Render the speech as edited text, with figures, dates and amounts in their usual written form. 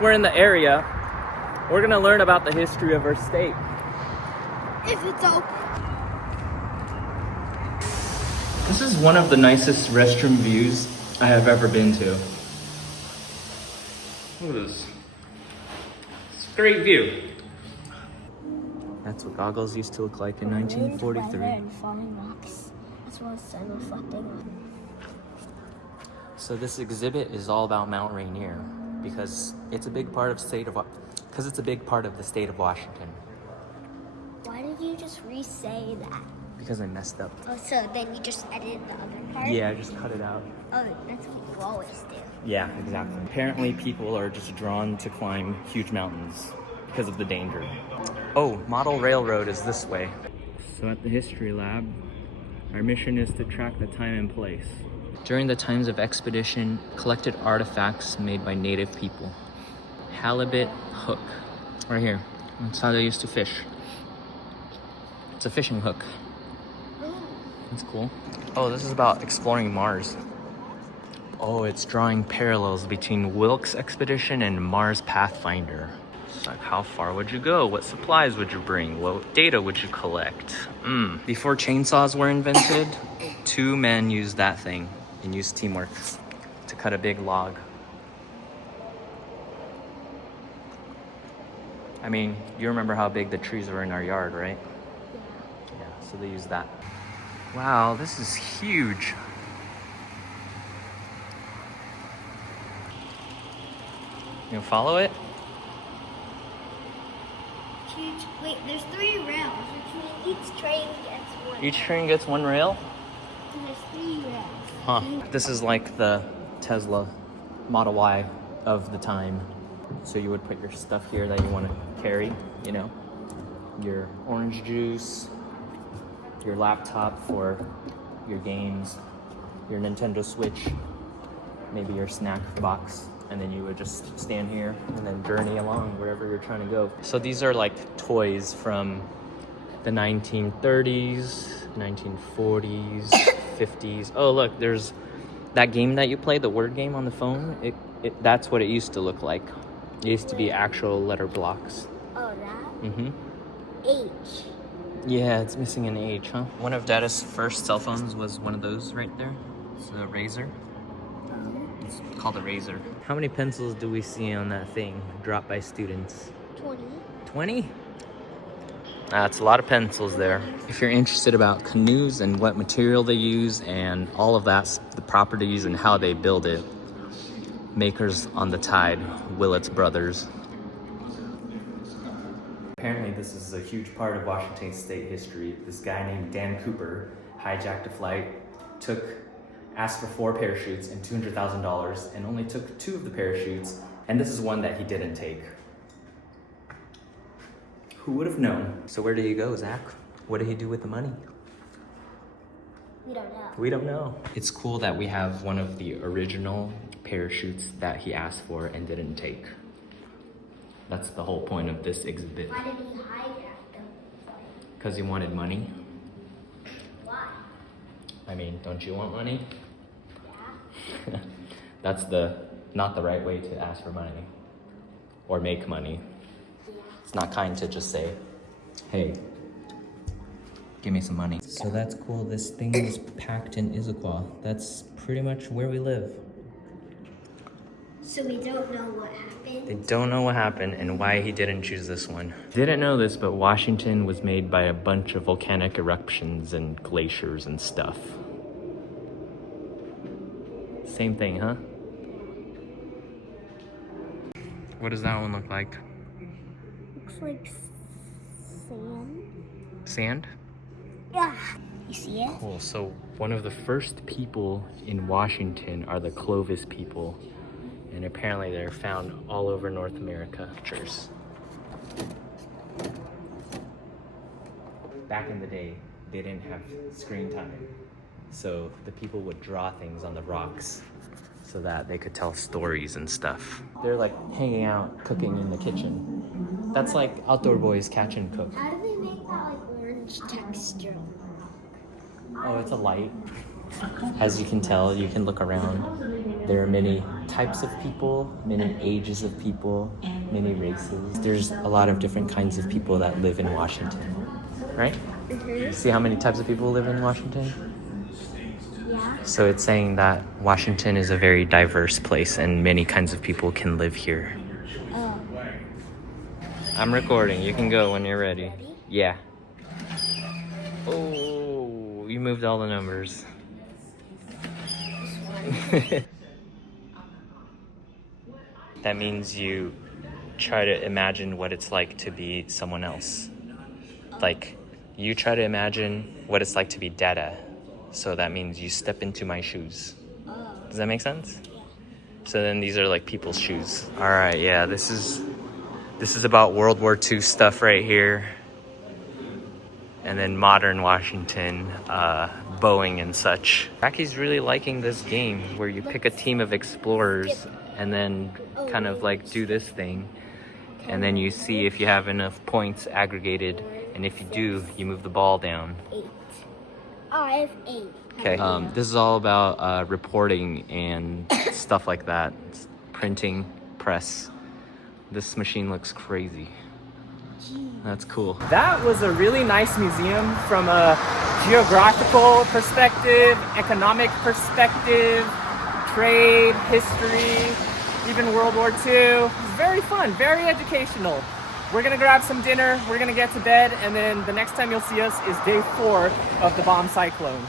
We're in the area. We're gonna learn about the history of our state. If it's open. This is one of the nicest restroom views I have ever been to. Look at this. It's a great view. That's what goggles used to look like in 1943. And falling rocks, as well as sun reflecting. So this exhibit is all about Mount Rainier because it's a big part of the state of Washington. Why did you just re-say that? Because I messed up. Oh, so then you just edited the other part? Yeah, I just cut it out. Oh, that's what you always do. Yeah, exactly. Apparently people are just drawn to climb huge mountains because of the danger. Oh, model railroad is this way. So at the history lab, our mission is to track the time and place. During the times of expedition, collected artifacts made by native people. Halibut hook, right here. That's how they used to fish. It's a fishing hook. That's cool. Oh, this is about exploring Mars. Oh, it's drawing parallels between Wilkes expedition and Mars Pathfinder. It's like, how far would you go? What supplies would you bring? What data would you collect? Before chainsaws were invented, 2 men used that thing and used teamwork to cut a big log. I mean, you remember how big the trees were in our yard, right? Yeah, so they used that. Wow, this is huge. You gonna follow it? Huge. Wait, there's 3 rails, which means each train gets one. Each train gets 1 rail? And there's 3 rails. Huh. This is like the Tesla Model Y of the time. So you would put your stuff here that you want to carry, you know, your orange juice, your laptop for your games, your Nintendo Switch, maybe your snack box, and then you would just stand here and then journey along wherever you're trying to go. So these are like toys from the 1930s, 1940s, 50s. Oh, look, there's that game that you play, the word game on the phone. That's what it used to look like. It used to be actual letter blocks. Oh, that? Mm-hmm. H. Yeah, it's missing an H, huh? One of Dada's first cell phones was one of those right there. It's a Razor. It's called a Razor. How many pencils do we see on that thing dropped by students? 20. 20? That's a lot of pencils there. If you're interested about canoes and what material they use and all of that, the properties and how they build it, Makers on the Tide, Willits Brothers. Apparently this is a huge part of Washington state history. This guy named Dan Cooper hijacked a flight, asked for 4 parachutes and $200,000 and only took 2 of the parachutes, and this is one that he didn't take. Who would have known? So where did he go, Zach? What did he do with the money? We don't know. We don't know. It's cool that we have one of the original parachutes that he asked for and didn't take. That's the whole point of this exhibit. Why did he hijack them? Because he wanted money. Why? I mean, don't you want money? Yeah. That's not the right way to ask for money or make money. Yeah. It's not kind to just say, hey, give me some money. So that's cool. This thing is packed in Issaquah. That's pretty much where we live. So we don't know what happened? They don't know what happened and why he didn't choose this one. Didn't know this, but Washington was made by a bunch of volcanic eruptions and glaciers and stuff. Same thing, huh? What does that one look like? Looks like sand. Sand? Yeah. You see it? Cool. So one of the first people in Washington are the Clovis people. And apparently they're found all over North America. Pictures. Back in the day, they didn't have screen time. So the people would draw things on the rocks so that they could tell stories and stuff. They're like hanging out, cooking in the kitchen. That's like outdoor boys catch and cook. How do they make that like orange texture? Oh, it's a light. As you can tell, you can look around. There are many types of people, many ages of people, many races. There's a lot of different kinds of people that live in Washington, right? See how many types of people live in Washington? Yeah. So it's saying that Washington is a very diverse place and many kinds of people can live here. Oh. I'm recording. You can go when you're ready. Ready? Yeah. Oh, you moved all the numbers. That means you try to imagine what it's like to be someone else. Like, you try to imagine what it's like to be Dada. So that means you step into my shoes. Oh. Does that make sense? Yeah. So then these are like people's shoes. All right, yeah, this is about World War II stuff right here. And then modern Washington, Boeing and such. Jackie's really liking this game where you pick a team of explorers and then kind of like do this thing. And then you see if you have enough points aggregated. And if you do, you move the ball down. 8. Oh, I have 8. Okay. This is all about reporting and stuff like that. It's printing, press. This machine looks crazy. That's cool. That was a really nice museum from a geographical perspective, economic perspective, trade, history, even World War II. It was very fun, very educational. We're gonna grab some dinner, we're gonna get to bed, and then the next time you'll see us is day 4 of the bomb cyclone.